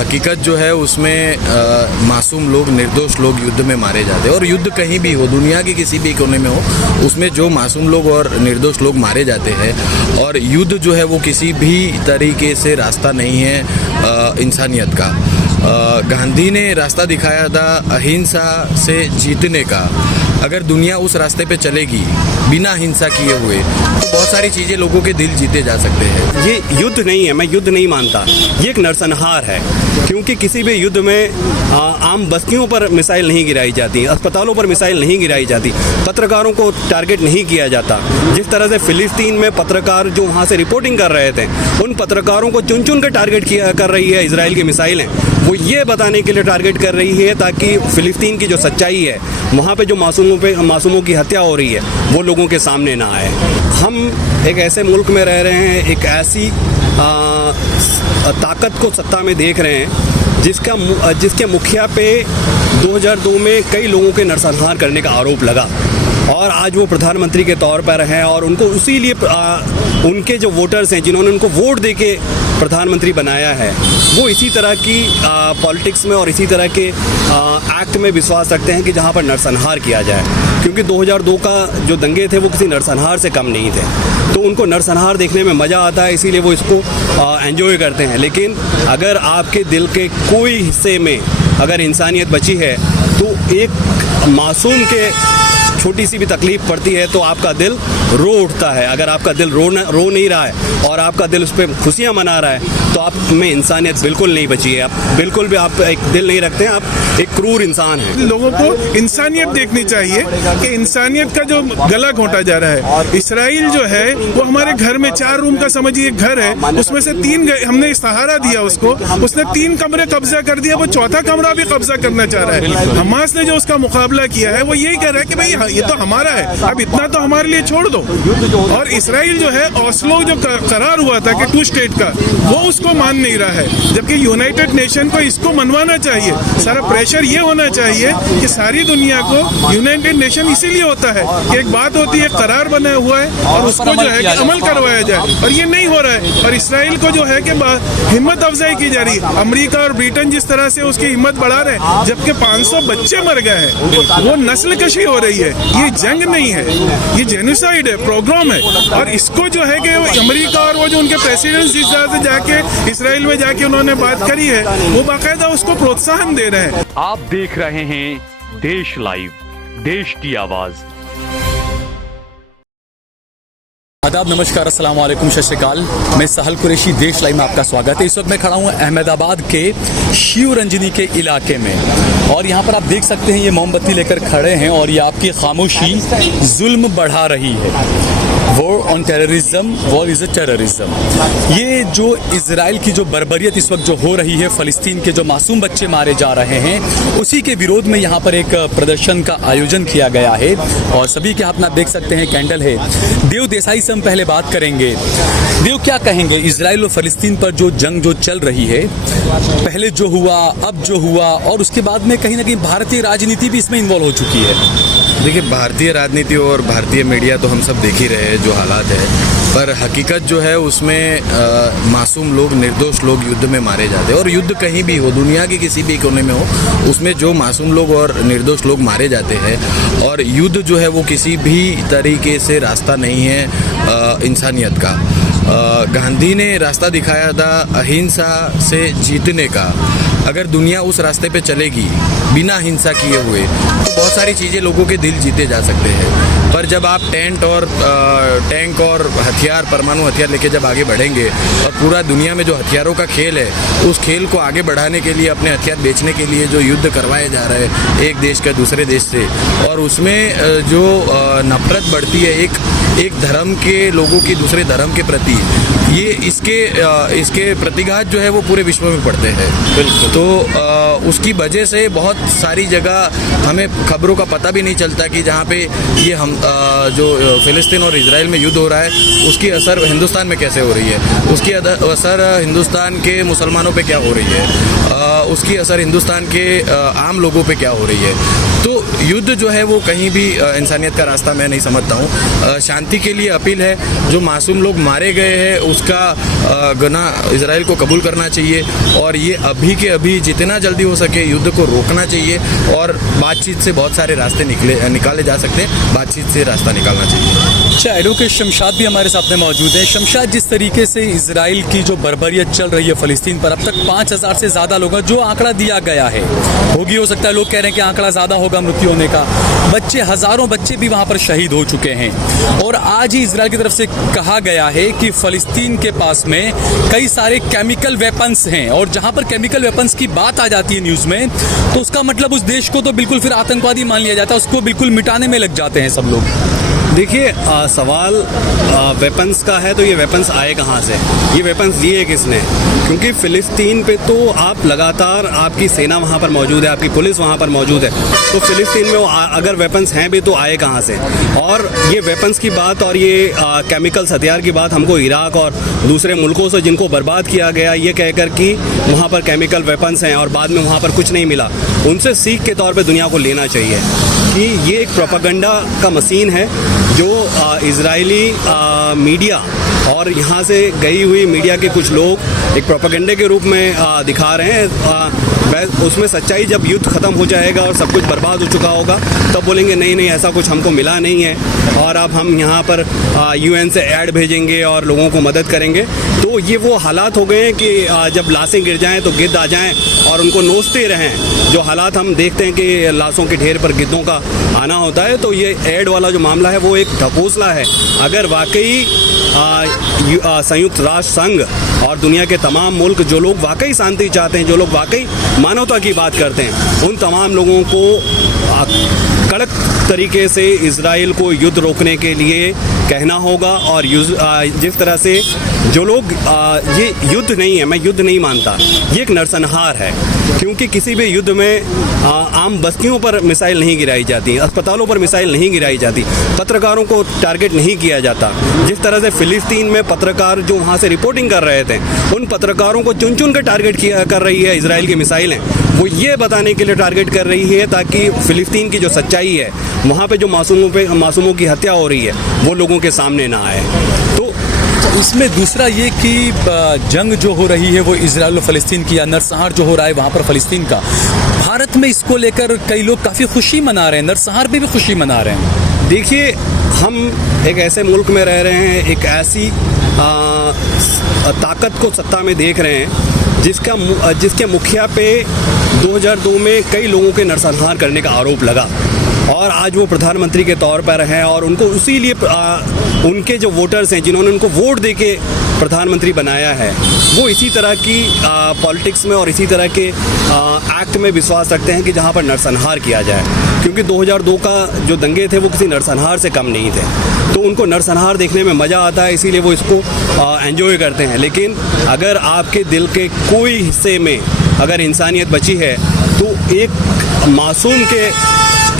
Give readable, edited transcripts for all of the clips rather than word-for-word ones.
हकीकत जो है उसमें मासूम लोग, निर्दोष लोग युद्ध में मारे जाते हैं। और युद्ध कहीं भी हो, दुनिया के किसी भी कोने में हो, उसमें जो मासूम लोग और निर्दोष लोग मारे जाते हैं। और युद्ध जो है वो किसी भी तरीके से रास्ता नहीं है इंसानियत का। गांधी ने रास्ता दिखाया था अहिंसा से जीतने का। अगर दुनिया उस रास्ते पे चलेगी बिना हिंसा किए हुए तो बहुत सारी चीज़ें लोगों के दिल जीते जा सकते हैं। ये युद्ध नहीं है, मैं युद्ध नहीं मानता, ये एक नरसंहार है। क्योंकि किसी भी युद्ध में आम बस्तियों पर मिसाइल नहीं गिराई जाती, अस्पतालों पर मिसाइल नहीं गिराई जाती, पत्रकारों को टारगेट नहीं किया जाता। जिस तरह से फिलिस्तीन में पत्रकार जो वहाँ से रिपोर्टिंग कर रहे थे, उन पत्रकारों को चुन चुन कर टारगेट कर रही है इजराइल की मिसाइलें। वो ये बताने के लिए टारगेट कर रही है ताकि फिलिस्तीन की जो सच्चाई है, वहाँ पे जो मासूमों की हत्या हो रही है, वो लोगों के सामने ना आए। हम एक ऐसे मुल्क में रह रहे हैं, एक ऐसी ताकत को सत्ता में देख रहे हैं जिसके मुखिया पे 2002 में कई लोगों के नरसंहार करने का आरोप लगा और आज वो प्रधानमंत्री के तौर पर हैं। और उनको इसीलिए उनके जो वोटर्स हैं, जिन्होंने उनको वोट देके प्रधानमंत्री बनाया है, वो इसी तरह की पॉलिटिक्स में और इसी तरह के एक्ट में विश्वास रखते हैं कि जहाँ पर नरसंहार किया जाए। क्योंकि 2002 का जो दंगे थे वो किसी नरसंहार से कम नहीं थे, तो उनको नरसंहार देखने में मज़ा आता है, इसीलिए वो इसको एंजॉय करते हैं। लेकिन अगर आपके दिल के कोई हिस्से में अगर इंसानियत बची है, तो एक मासूम के छोटी सी भी तकलीफ पड़ती है तो आपका दिल रो उठता है। अगर आपका दिल रो नहीं रहा है और आपका दिल उस पर खुशियाँ मना रहा है, तो आप में इंसानियत बिल्कुल नहीं बची है। आप बिल्कुल भी आप एक दिल नहीं रखते हैं, आप एक क्रूर इंसान हैं। लोगों को इंसानियत देखनी चाहिए कि इंसानियत का जो गला घोंटा जा रहा है। इसराइल जो है वो हमारे घर में 4 रूम का समझिए घर है, उसमें से 3 हमने सहारा दिया उसको, उसने 3 कमरे कब्जा कर दिया, वो 4था कमरा भी कब्जा करना चाह रहा है। हमास ने जो उसका मुकाबला किया है वो यही कह रहा है कि भाई ये तो हमारा है, अब इतना तो हमारे लिए छोड़ दो। और इसराइल जो है ओस्लो जो करार हुआ था कि 2 स्टेट का, वो उसको मान नहीं रहा है, जबकि यूनाइटेड नेशन को इसको मनवाना चाहिए। सारा प्रेशर ये होना चाहिए कि सारी दुनिया को, यूनाइटेड नेशन इसीलिए होता है कि एक बात होती है, करार बना हुआ है और उसको जो है कि अमल करवाया जाए, और ये नहीं हो रहा है। और इसराइल को जो है कि हिम्मत अफजाई की जा रही है। अमेरिका और ब्रिटेन जिस तरह से उसकी हिम्मत बढ़ा रहे हैं, जबकि 500 बच्चे मर गए हैं, वो नस्ल कशी हो रही है। ये जंग नहीं है, ये जेनोसाइड है, प्रोग्राम है। और इसको जो है कि अमेरिका और वो जो उनके प्रेसिडेंट जिस तरह से जाके इसराइल में जाके उन्होंने बात करी है, वो बाकायदा उसको प्रोत्साहन दे रहे हैं। आप देख रहे हैं देश लाइव, देश की आवाज। आदाब, नमस्कार, अस्सलाम वालेकुम, सत श्री अकाल। मैं सहल कुरैशी, देश लाइव में आपका स्वागत है। इस वक्त मैं खड़ा हूँ अहमदाबाद के शिव रंजनी के इलाके में, और यहाँ पर आप देख सकते हैं ये मोमबत्ती लेकर खड़े हैं और ये आपकी खामोशी जुल्म बढ़ा रही है। War on terrorism, war is a terrorism. ये जो इजराइल की जो बर्बरियत इस वक्त जो हो रही है, फ़लस्तीन के जो मासूम बच्चे मारे जा रहे हैं, उसी के विरोध में यहाँ पर एक प्रदर्शन का आयोजन किया गया है और सभी के हाथ में आप देख सकते हैं कैंडल है। देव देसाई से हम पहले बात करेंगे। देव, क्या कहेंगे इजराइल और फ़लस्तीन पर जो जंग जो चल रही है, पहले जो हुआ, अब जो हुआ, और उसके बाद में कहीं ना कहीं भारतीय राजनीति भी इसमें इन्वॉल्व हो चुकी है। देखिए, भारतीय राजनीति और भारतीय मीडिया तो हम सब देख ही रहे हैं जो हालात है, पर हकीकत जो है उसमें मासूम लोग, निर्दोष लोग युद्ध में मारे जाते हैं। और युद्ध कहीं भी हो, दुनिया के किसी भी कोने में हो, उसमें जो मासूम लोग और निर्दोष लोग मारे जाते हैं। और युद्ध जो है वो किसी भी तरीके से रास्ता नहीं है इंसानियत का। गांधी ने रास्ता दिखाया था अहिंसा से जीतने का। अगर दुनिया उस रास्ते पे चलेगी बिना हिंसा किए हुए तो बहुत सारी चीज़ें लोगों के दिल जीते जा सकते हैं। पर जब आप टैंक और हथियार, परमाणु हथियार लेके जब आगे बढ़ेंगे और पूरा दुनिया में जो हथियारों का खेल है, उस खेल को आगे बढ़ाने के लिए, अपने हथियार बेचने के लिए जो युद्ध करवाए जा रहे हैं एक देश का दूसरे देश से, और उसमें जो नफरत बढ़ती है एक धर्म के लोगों की दूसरे धर्म के प्रति, ये इसके प्रतिघात जो है वो पूरे विश्व में पड़ते हैं। बिल्कुल। तो उसकी वजह से बहुत सारी जगह हमें खबरों का पता भी नहीं चलता कि जहाँ पे ये हम जो फ़िलिस्तीन और इजराइल में युद्ध हो रहा है, उसकी असर हिंदुस्तान में कैसे हो रही है, उसकी असर हिंदुस्तान के मुसलमानों पे क्या हो रही है, उसकी असर हिंदुस्तान के आम लोगों पे क्या हो रही है। तो युद्ध जो है वो कहीं भी इंसानियत का रास्ता मैं नहीं समझता हूँ। शांति के लिए अपील है, जो मासूम लोग मारे गए हैं उसका गुनाह इजराइल को कबूल करना चाहिए और ये अभी के अभी जितना जल्दी हो सके युद्ध को रोकना चाहिए और बातचीत से बहुत सारे रास्ते निकाले जा सकते हैं, बातचीत से रास्ता निकालना चाहिए। अच्छा, एडवोकेट शमशाद भी हमारे साथ में मौजूद हैं। शमशाद, जिस तरीके से इजराइल की जो बर्बरियत चल रही है फ़लस्तीन पर, अब तक 5000 से ज़्यादा लोग, जो आंकड़ा दिया गया है, होगी हो सकता है लोग कह रहे हैं कि आंकड़ा ज़्यादा होगा मृत्यु होने का, बच्चे, हज़ारों बच्चे भी वहाँ पर शहीद हो चुके हैं। और आज ही इजराइल की तरफ से कहा गया है कि फ़लस्तीन के पास में कई सारे केमिकल वेपन्स हैं और जहाँ पर केमिकल वेपन्स की बात आ जाती है न्यूज़ में, तो उसका मतलब उस देश को तो बिल्कुल फिर आतंकवादी मान लिया जाता है, उसको बिल्कुल मिटाने में लग जाते हैं सब लोग। देखिए, सवाल वेपन्स का है तो ये वेपन्स आए कहाँ से, ये वेपन्स दिए किसने? क्योंकि फ़िलिस्तीन पे तो आप लगातार, आपकी सेना वहाँ पर मौजूद है, आपकी पुलिस वहाँ पर मौजूद है, तो फ़िलिस्तीन में अगर वेपन्स हैं भी तो आए कहाँ से? और ये वेपन्स की बात और ये केमिकल्स हथियार की बात हमको इराक और दूसरे मुल्कों से जिनको बर्बाद किया गया ये कहकर कि वहाँ पर केमिकल वेपन्स हैं और बाद में वहाँ पर कुछ नहीं मिला, उनसे सीख के तौर पर दुनिया को लेना चाहिए कि ये एक प्रोपेगेंडा का मशीन है जो इजरायली मीडिया और यहाँ से गई हुई मीडिया के कुछ लोग एक प्रोपेगेंडे के रूप में दिखा रहे हैं। उसमें सच्चाई जब युद्ध ख़त्म हो जाएगा और सब कुछ बर्बाद हो चुका होगा तब बोलेंगे नहीं नहीं ऐसा कुछ हमको मिला नहीं है और अब हम यहाँ पर UN से ऐड भेजेंगे और लोगों को मदद करेंगे। तो ये वो हालात हो गए हैं कि जब लाशें गिर जाएं तो गिद्ध आ जाएं और उनको नोचते रहें, जो हालात हम देखते हैं कि लाशों के ढेर पर गिद्धों का आना होता है। तो ये ऐड वाला जो मामला है वो एक ढकोसला है। अगर वाकई संयुक्त राष्ट्र संघ और दुनिया के तमाम मुल्क, जो लोग वाकई शांति चाहते हैं, जो लोग वाकई मानवता की बात करते हैं, उन तमाम लोगों को कड़क तरीके से इजराइल को युद्ध रोकने के लिए कहना होगा। और जिस तरह से जो लोग ये युद्ध नहीं है, मैं युद्ध नहीं मानता, ये एक नरसंहार है। क्योंकि किसी भी युद्ध में आम बस्तियों पर मिसाइल नहीं गिराई जाती, अस्पतालों पर मिसाइल नहीं गिराई जाती, पत्रकारों को टारगेट नहीं किया जाता। जिस तरह से फ़िलिस्तीन में पत्रकार जो वहाँ से रिपोर्टिंग कर रहे थे, उन पत्रकारों को चुन चुन कर टारगेट कर रही है इजराइल की मिसाइलें। वो ये बताने के लिए टारगेट कर रही है ताकि फ़िलिस्तीन की जो सच्चाई है, वहाँ पे जो मासूमों की हत्या हो रही है, वो लोगों के सामने ना आए। तो इसमें दूसरा ये कि जंग जो हो रही है वो इजराइल और फ़लस्तीन की, या नरसंहार जो हो रहा है वहाँ पर फ़लस्तीन का, भारत में इसको लेकर कई लोग काफ़ी खुशी मना रहे हैं, नरसंहार पे भी खुशी मना रहे हैं। देखिए, हम एक ऐसे मुल्क में रह रहे हैं, एक ऐसी ताकत को सत्ता में देख रहे हैं जिसके मुखिया पे 2002 में कई लोगों के नरसंहार करने का आरोप लगा और आज वो प्रधानमंत्री के तौर पर हैं और उनको उसी लिए उनके जो वोटर्स हैं, जिन्होंने उनको वोट देके प्रधानमंत्री बनाया है, वो इसी तरह की पॉलिटिक्स में और इसी तरह के एक्ट में विश्वास रखते हैं कि जहाँ पर नरसंहार किया जाए। क्योंकि 2002 का जो दंगे थे वो किसी नरसंहार से कम नहीं थे, तो उनको नरसंहार देखने में मज़ा आता है, इसीलिए वो इसको एंजॉय करते हैं। लेकिन अगर आपके दिल के कोई हिस्से में अगर इंसानियत बची है तो एक मासूम के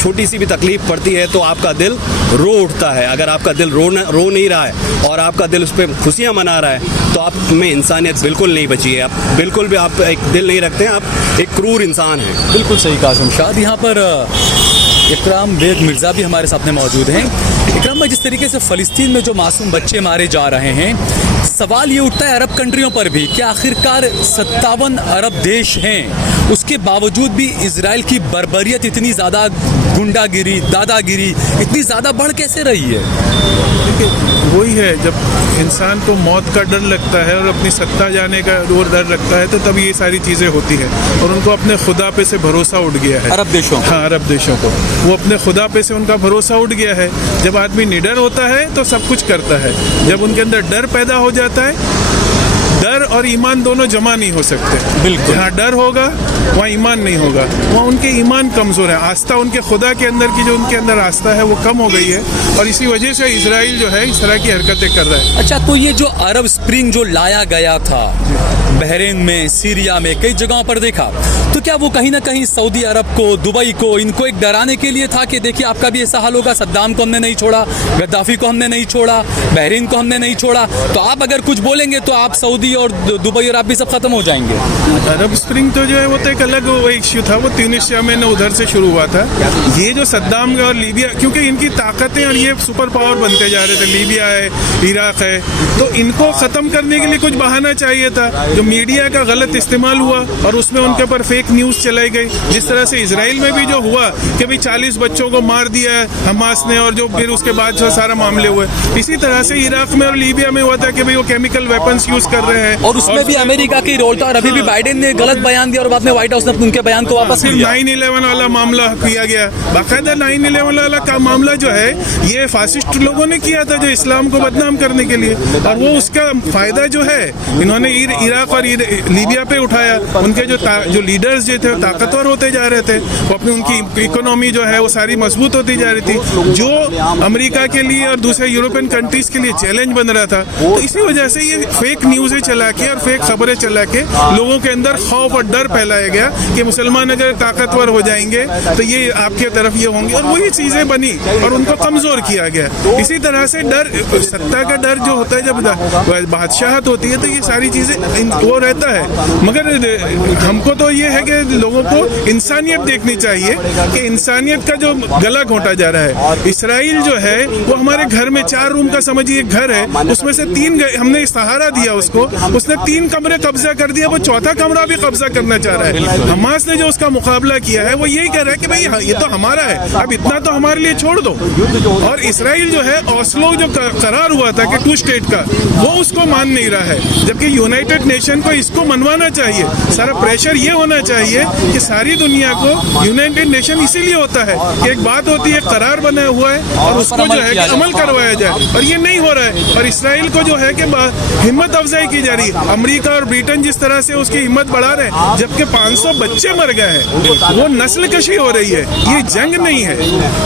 छोटी सी भी तकलीफ पड़ती है तो आपका दिल रो उठता है। अगर आपका दिल रो नहीं रहा है और आपका दिल उस पर खुशियाँ मना रहा है तो आप में इंसानियत बिल्कुल नहीं बची है। आप बिल्कुल भी आप एक दिल नहीं रखते हैं, आप एक क्रूर इंसान हैं। बिल्कुल सही कहा शमशाद। यहाँ पर इकराम बेग मिर्ज़ा भी हमारे साथ में मौजूद हैं। इकराम भाई, जिस तरीके से फ़लस्तीन में जो मासूम बच्चे मारे जा रहे हैं, सवाल ये उठता है अरब कंट्रियों पर भी कि आखिरकार 57 अरब देश हैं, उसके बावजूद भी इजराइल की बर्बरियत इतनी ज़्यादा, गुंडागिरी, दादागिरी इतनी ज़्यादा बढ़ कैसे रही है? देखिए, वही है, जब इंसान को मौत का डर लगता है और अपनी सत्ता जाने का और डर लगता है तो तब ये सारी चीज़ें होती हैं और उनको अपने खुदा पे से भरोसा उठ गया है। अरब देशों, हाँ, अरब देशों को वो अपने खुदा पे से उनका भरोसा उठ गया है। जब आदमी निडर होता है तो सब कुछ करता है, जब उनके अंदर डर पैदा हो जाता है, डर और ईमान दोनों जमा नहीं हो सकते। बिल्कुल, जहाँ डर होगा वहाँ ईमान नहीं होगा, वहाँ उनके ईमान कमज़ोर है, आस्था उनके खुदा के अंदर की जो उनके अंदर आस्था है वो कम हो गई है और इसी वजह से इजराइल जो है इस तरह की हरकतें कर रहा है। अच्छा, तो ये जो अरब स्प्रिंग जो लाया गया था, बहरीन में, सीरिया में, कई जगहों पर देखा, तो क्या वो कहीं ना कहीं सऊदी अरब को, दुबई को, इनको एक डराने के लिए था कि देखिए आपका भी ऐसा हाल होगा, सद्दाम को हमने नहीं छोड़ा, गद्दाफी को हमने नहीं छोड़ा, बहरीन को हमने नहीं छोड़ा, तो आप अगर कुछ बोलेंगे तो आप सऊदी और दुबई और आप भी सब खत्म हो जाएंगे? अरब स्प्रिंग तो जो है वो तो एक अलग वो इश्यू था, वो ट्यूनिशिया में उधर से शुरू हुआ था। ये जो सद्दाम और लीबिया, क्योंकि इनकी ताकतें और ये सुपर पावर बनते जा रहे थे, लीबिया है, इराक है, तो इनको ख़त्म करने के लिए कुछ बहाना चाहिए था। जो मीडिया का गलत इस्तेमाल हुआ और उसमें उनके ऊपर फेक न्यूज़ चलाई गई, जिस तरह से इसराइल में भी जो हुआ कि भाई 40 बच्चों को मार दिया है हमास ने, और जो फिर उसके बाद जो सारा मामले हुए, इसी तरह से इराक में और लीबिया में हुआ था कि भाई वो केमिकल वेपन्स यूज़ कर रहे हैं, और उसमें भी अमेरिका की रोल था, और अभी भी बाइडेन ने गलत बयान दिया और बाद में व्हाइट हाउस ने उनके बयान को वापस फिर लिया। 9/11 वाला मामला किया गया। बाकायदा 9/11 वाला का मामला जो है ये फासिस्ट लोगों ने किया था, जो इस्लाम को बदनाम करने के लिए, और वो उसका फायदा जो है इन्होंने इराक और लीबिया पे उठाया। उनके जो लीडर्स जो थे ताकतवर होते जा रहे थे, वो अपनी उनकी इकोनॉमी जो है वो सारी मजबूत होती जा रही थी, जो अमेरिका के लिए और दूसरे यूरोपियन कंट्रीज के लिए चैलेंज बन रहा था। तो इसी वजह से ये फेक न्यूज़ें चला के और फेक खबरें चला के लोगों के अंदर खौफ और डर फैलाया गया कि मुसलमान अगर ताकतवर हो जाएंगे तो ये आपके तरफ ये होंगे, और वही चीज़ें बनी और उनको कमज़ोर किया गया। इसी तरह से डर, सत्ता का डर जो होता है, जब बादशाहत होती है तो ये सारी चीज़ें वो रहता है। मगर हमको तो ये है कि लोगों को इंसानियत देखनी चाहिए कि इंसानियत का जो गला घोंटा जा रहा है। इसराइल जो है वो हमारे घर में 4 रूम का समझिए घर है, उसमें से 3 हमने सहारा दिया उसको, उसने 3 कमरे कब्जा कर दिया, वो 4था कमरा भी कब्जा करना चाह रहा है। हमास ने जो उसका मुकाबला किया है वो यही कह रहा है कि भाई ये तो हमारा है, अब इतना तो हमारे लिए छोड़ दो। और इसराइल जो है ओस्लो जो करार हुआ था कि 2 स्टेट का, वो उसको मान नहीं रहा है, जबकि यूनाइटेड नेशन को इसको मनवाना चाहिए। सारा प्रेशर ये होना चाहिए कि सारी दुनिया को, यूनाइटेड नेशन इसीलिए होता है कि एक बात होती है, करार बना हुआ है और उसको जो है कि अमल करवाया जाए, और ये नहीं हो रहा है। और इसराइल को जो है कि हिम्मत अफजाई की जा रही है। अमेरिका और ब्रिटेन जिस तरह से उसकी हिम्मत बढ़ा रहे हैं, जबकि 500 बच्चे मर गए हैं, वो नस्ल कशी हो रही है। ये जंग नहीं है,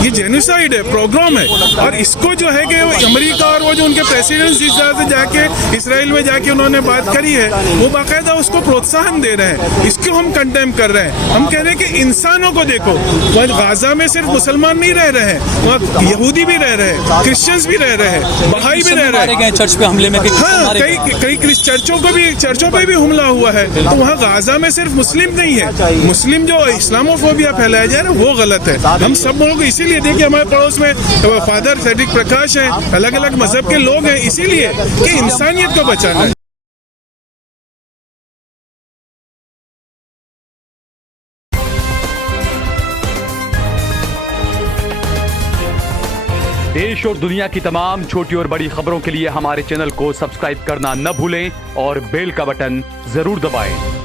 ये जेनोसाइड है, प्रोग्राम है। और इसको जो है कि अमेरिका और वो जो उनके प्रेसिडेंट जिस तरह से जाके इसराइल में जाके उन्होंने बात करी है, वो बाकायदा उसको प्रोत्साहन दे रहे हैं। इसको हम कंडेम कर रहे हैं। हम कह रहे हैं कि इंसानों को देखो, वह गाजा में सिर्फ मुसलमान नहीं रह रहे हैं, वहाँ यहूदी भी रह रहे हैं, क्रिश्चियंस भी रह रहे हैं, बहाई भी रह रहे हैं। चर्च पे हमले में हाँ, कई चर्चों पे भी हमला हुआ है। तो वहाँ गाजा में सिर्फ मुस्लिम नहीं है, मुस्लिम जो इस्लामोफोबिया फैलाया जा रहा है वो गलत है। हम सब लोग इसीलिए देखिए हमारे पड़ोस में फादर सेड्रिक प्रकाश है, अलग अलग मजहब के लोग हैं, इसीलिए कि इंसानियत को बचाना है। देश और दुनिया की तमाम छोटी और बड़ी खबरों के लिए हमारे चैनल को सब्सक्राइब करना न भूलें और बेल का बटन जरूर दबाएं।